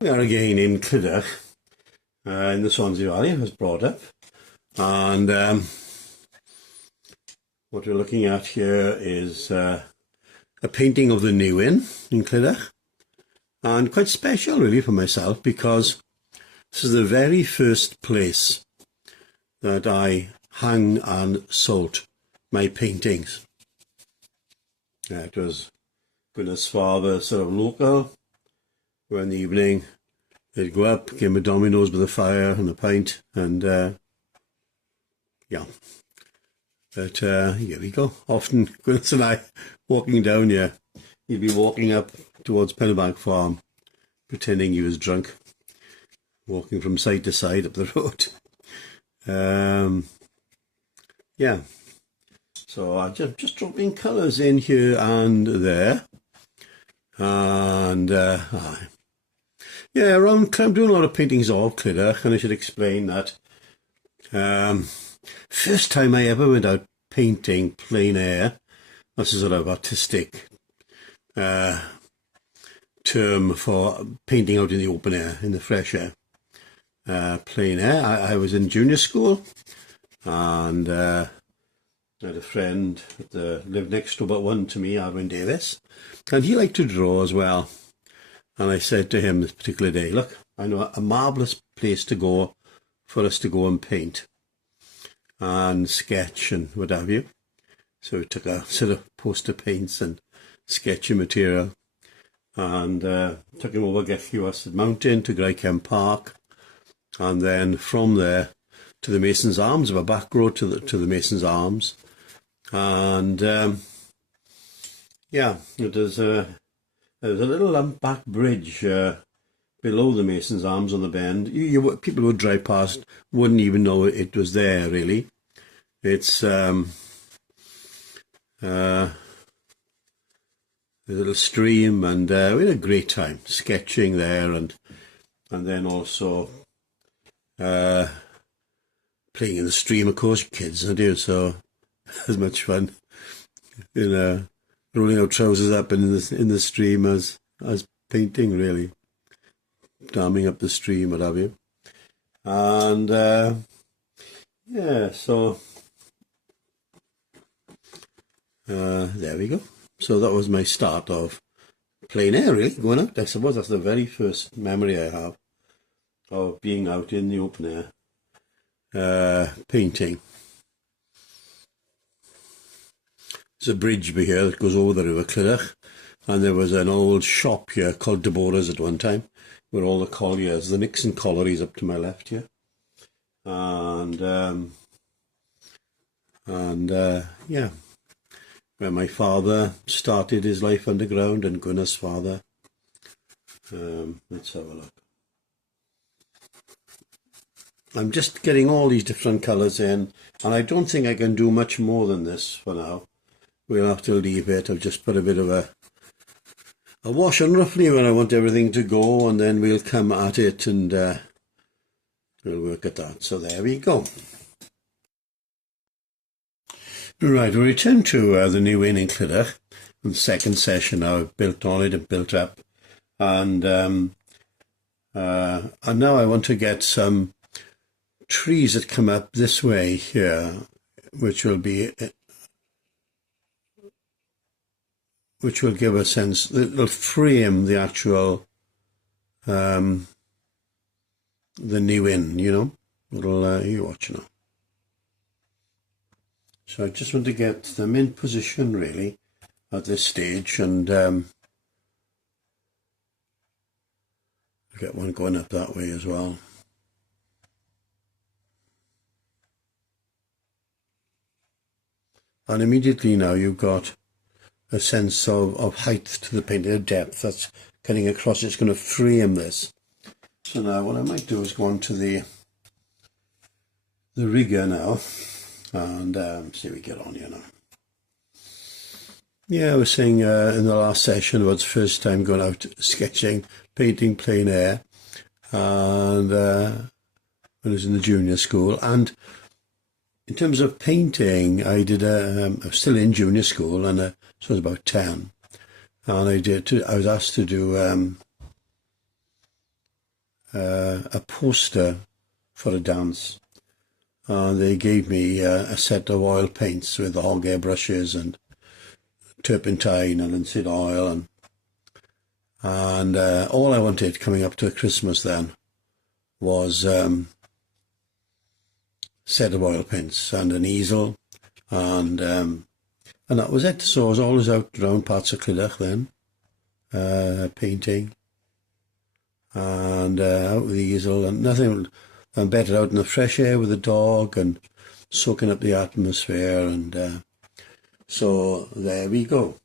We are again in Clydach, in the Swansea Valley. I was brought up, and what we're looking at here is a painting of the New Inn in Clydach, and quite special really for myself because this is the very first place that I hung and sold my paintings. It was Gwyneth's father, sort of local, where in the evening they'd go up, give him a Domino's with a fire and a pint, and yeah. But here we go. Often Gwyneth and I walking down here. He'd be walking up towards Pennebank Farm, pretending he was drunk, walking from side to side up the road. Yeah. So I'm just dropping colours in here and there. And yeah, I'm doing a lot of paintings of Clydach, and I should explain that first time I ever went out painting plein air, that's a sort of artistic term for painting out in the open air, in the fresh air. Plein air. I was in junior school, and I had a friend that lived next door but one to me, Arwin Davis, and he liked to draw as well. And I said to him this particular day, look, I know a marvellous place to go for us to go and paint and sketch and what have you. So we took a sort of poster paints and sketching material and took him over Gethuasad Mountain to Graikem Park, and then from there to the Mason's Arms, of a back road to the Mason's Arms. And yeah, there's a little lumpback bridge below the Mason's Arms on the bend. People who would drive past wouldn't even know it was there, really. It's a little stream, and we had a great time sketching there, and then also playing in the stream, of course, kids, I do, so as much fun, rolling our trousers up in the stream as painting, really, damming up the stream, what have you. And yeah, so there we go. So that was my start of plein air, really, going out. I suppose that's the very first memory I have of being out in the open air painting. There's a bridge here that goes over the River Clydach, and there was an old shop here called Deborah's at one time, where all the colliers, the Nixon collieries up to my left here, and yeah, where my father started his life underground, and Gwyneth's father. Let's have a look. I'm just getting all these different colours in, and I don't think I can do much more than this for now. We'll have to leave it. I'll just put a bit of a wash on roughly when I want everything to go, and then we'll come at it and we'll work at that. So there we go. Right, we'll return to the New Inn in Clydach. The second session now. I've built on it and built up, and now I want to get some trees that come up this way here, which will give a sense, it'll frame the actual the New Inn, you know. It'll you watch now. So I just want to get them in position really at this stage, and get one going up that way as well. And immediately now you've got a sense of height to the painting, of depth that's cutting across. It's going to frame this. So now what I might do is go on to the rigger now, and see how we get on here now. Yeah, I was saying in the last session about the first time going out sketching, painting plein air, and when I was in the junior school. And in terms of painting, I did I was still in junior school, and so I was about 10, and I was asked to do a poster for a dance. And they gave me a set of oil paints with the hog hair brushes and turpentine and linseed oil, and all I wanted coming up to Christmas then was set of oil paints and an easel, and that was it. So I was always out around parts of Clydach then, painting, and out with the easel, and nothing better out in the fresh air with the dog and soaking up the atmosphere, and so there we go.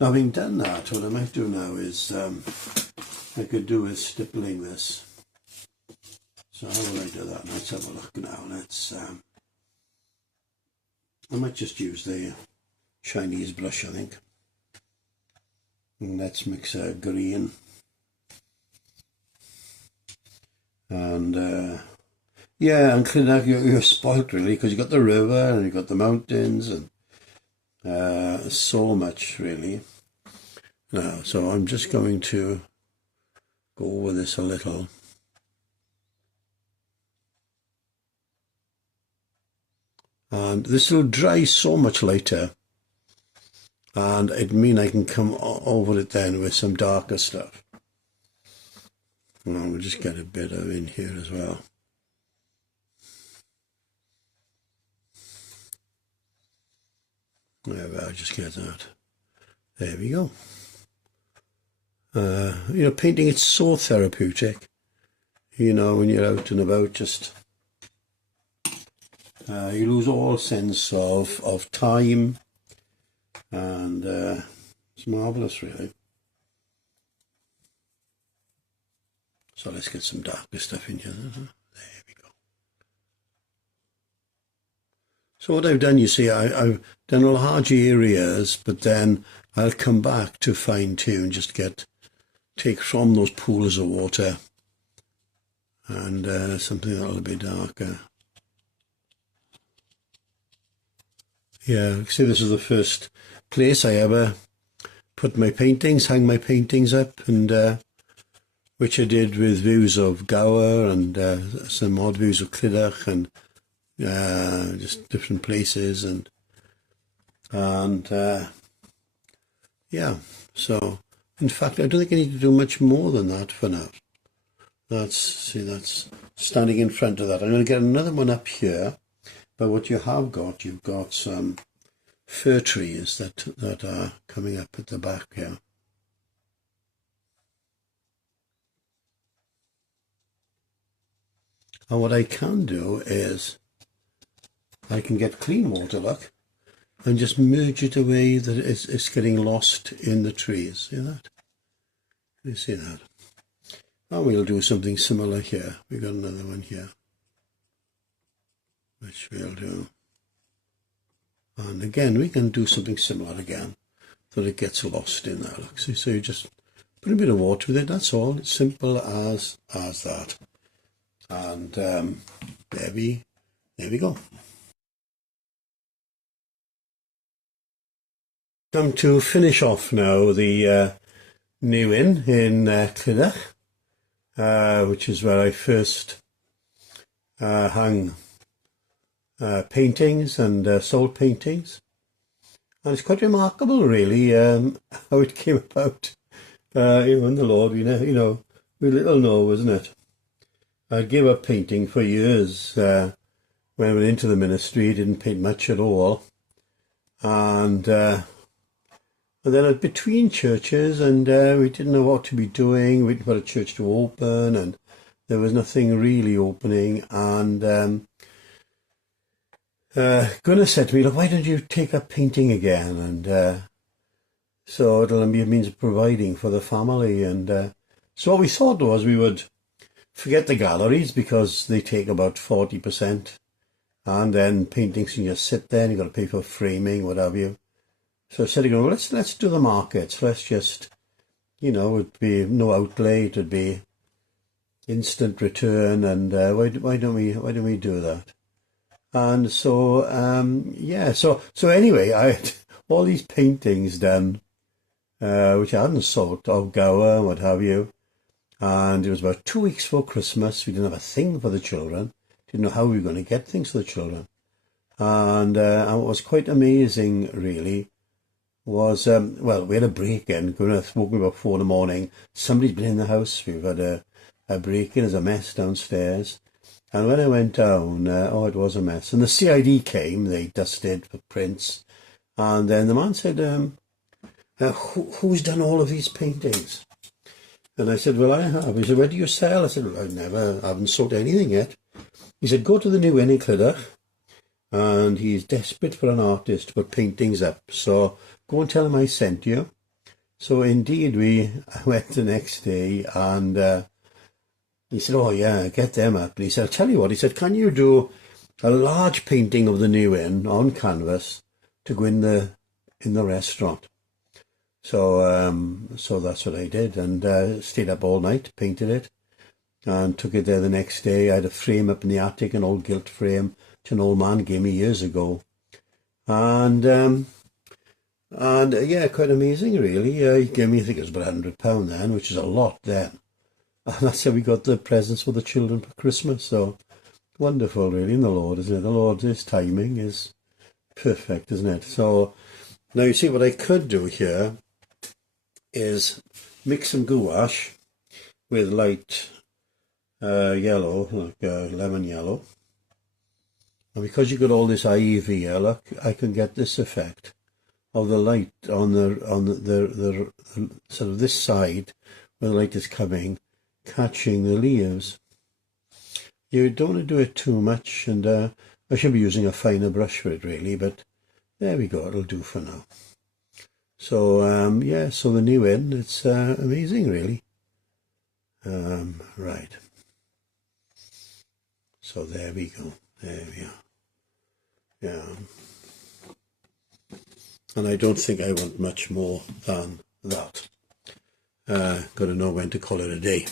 Now, having done that, what I might do now is I could do with stippling this. So how will I do that? Let's have a look now. Let's I might just use the Chinese brush, I think. And let's mix green and yeah, and Clydach, you're spoilt really, because you've got the river and you've got the mountains and so much really. Now, so I'm just going to go over this a little. And this will dry so much later, and it mean I can come over it then with some darker stuff. And we'll just get a bit of in here as well. There we are, just get that. There we go. You know, painting, it's so therapeutic. You know, when you're out and about, just you lose all sense of time, and it's marvellous really. So let's get some darker stuff in here. There we go. So what I've done, you see, I've done large areas, but then I'll come back to fine tune, just take from those pools of water and something a little bit darker. Yeah, see, this is the first place I ever put my paintings, hang my paintings up, and which I did with views of Gower and some odd views of Clydach and just different places, and yeah. So in fact, I don't think I need to do much more than that for now. That's standing in front of that. I'm going to get another one up here. But what you've got some fir trees that are coming up at the back here. And what I can do is I can get clean water, look, and just merge it away that it's getting lost in the trees. See that? You see that? And we'll do something similar here. We've got another one here, which we'll do. And again, we can do something similar again, that it gets lost in there. Look, see, so you just put a bit of water with it, that's all. It's simple as that. And there we go. Come to finish off now the new inn in Clydach, which is where I first hung paintings and sold paintings, and it's quite remarkable really how it came about. Even the Lord, you know, we little know, isn't it? I gave up painting for years. When I went into the ministry, I didn't paint much at all, and then between churches, and we didn't know what to be doing. We'd got a church to open, and there was nothing really opening, and Gunnar said to me, look, why don't you take up painting again? And so it'll be a means of providing for the family. And so what we thought was we would forget the galleries, because they take about 40%. And then paintings can just sit there and you've got to pay for framing, what have you. So I said, well, let's do the markets. Let's just, you know, it'd be no outlay, it'd be instant return, and why don't we do that? And so yeah, so anyway, I had all these paintings done, which I hadn't sold, of Gower and what have you, And it was about 2 weeks before Christmas. We didn't have a thing for the children. Didn't know how we were going to get things for the children. And what was quite amazing, really, was, well, we had a break-in. Woke me about 4 in the morning. Somebody's been in the house. We've had a break-in. There's a mess downstairs. And when I went down, oh, it was a mess. And the CID came. They dusted for prints. And then the man said, who's done all of these paintings? And I said, well, I have. He said, where do you sell? I said, well, I haven't sold anything yet. He said, go to the New Inn in Clydach, and he's desperate for an artist to put paintings up. So go and tell him I sent you. So indeed, I went the next day, and he said, oh yeah, get them up. And he said, I'll tell you what, he said, can you do a large painting of the New Inn on canvas to go in the restaurant? So that's what I did, and stayed up all night, painted it, and took it there the next day. I had a frame up in the attic, an old gilt frame, which an old man gave me years ago, and yeah, quite amazing, really. He gave me, I think it was about £100 then, which is a lot then, and that's how we got the presents for the children for Christmas. So wonderful, really, in the Lord, isn't it? The Lord, his timing is perfect, isn't it? So now you see what I could do here is mix some gouache with light yellow, like lemon yellow, and because you've got all this ivy here, look, I can get this effect of the light on the sort of this side where the light is coming, catching the leaves. You don't want to do it too much, and I should be using a finer brush for it, really, but there we go, it'll do for now. So, yeah, so the New Inn, it's amazing, really. Right. So there we go. There we are. Yeah. And I don't think I want much more than that. Got to know when to call it a day.